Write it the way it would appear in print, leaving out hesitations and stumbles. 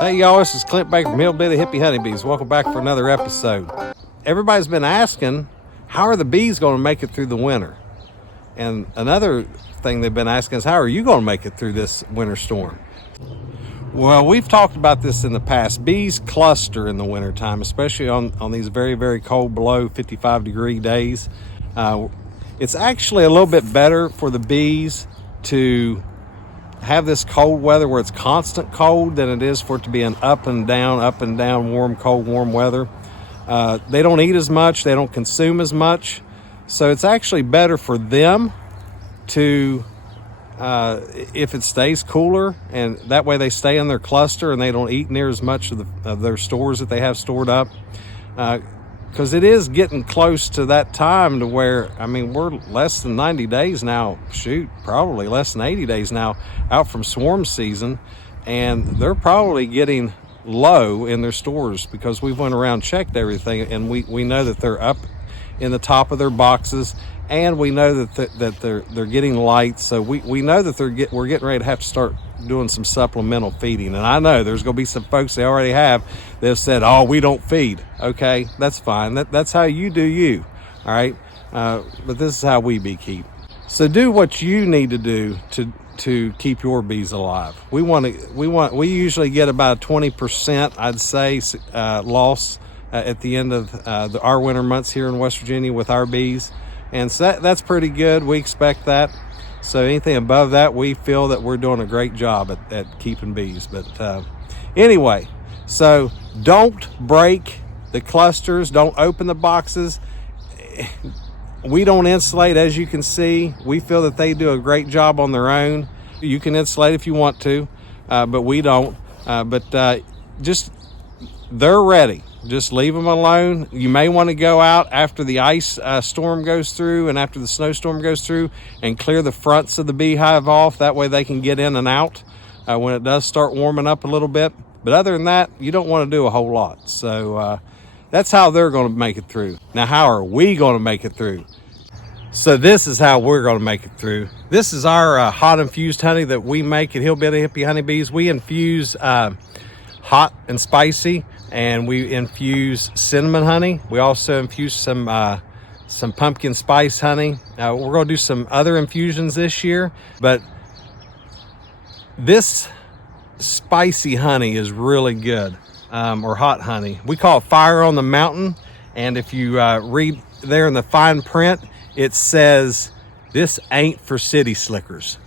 Hey y'all, this is Clint Baker from Hillbilly Hippie Honeybees. Welcome back for another episode. Everybody's been asking, how are the bees going to make it through the winter? And another thing they've been asking is, how are you going to make it through this winter storm? Well, we've talked about this in the past. Bees cluster in the wintertime, especially on these very, very cold, below 55-degree days. It's actually a little bit better for the bees to have this cold weather where it's constant cold than it is for it to be an up and down, warm, cold, warm weather. They don't eat as much, they don't consume as much, so it's actually better for them to if it stays cooler, and that way they stay in their cluster and they don't eat near as much of their stores that they have stored up, because it is getting close to that time to where, I mean, we're less than 90 days now, probably less than 80 days now out from swarm season, and they're probably getting low in their stores because we went around, checked everything, and we know that they're up in the top of their boxes, and we know that they're getting light, so we know that we're getting ready to have to start doing some supplemental feeding. And I know there's going to be some folks they already have that have said, oh, we don't feed. Okay, that's fine. That's how you do you. All right, but this is how we beekeep. So do what you need to do to keep your bees alive. We usually get about 20%, I'd say, loss at the end of our winter months here in West Virginia with our bees, and so that's pretty good. We expect that. So anything above that, we feel that we're doing a great job at keeping bees. But anyway, so don't break the clusters, don't open the boxes. We don't insulate, as you can see. We feel that they do a great job on their own. You can insulate if you want to, but we don't. Just, they're ready. Just leave them alone. You may want to go out after the ice storm goes through and after the snowstorm goes through and clear the fronts of the beehive off. That way they can get in and out when it does start warming up a little bit. But other than that, you don't want to do a whole lot. So that's how they're going to make it through. Now, how are we going to make it through? So this is how we're going to make it through. This is our hot infused honey that we make at Hillbilly Hippie Honeybees. We infuse hot and spicy, and we infuse cinnamon honey. We also infuse some pumpkin spice honey. We're going to do some other infusions this year, but this spicy honey is really good, or hot honey. We call it Fire on the Mountain, and if you read there in the fine print, it says, "This ain't for city slickers."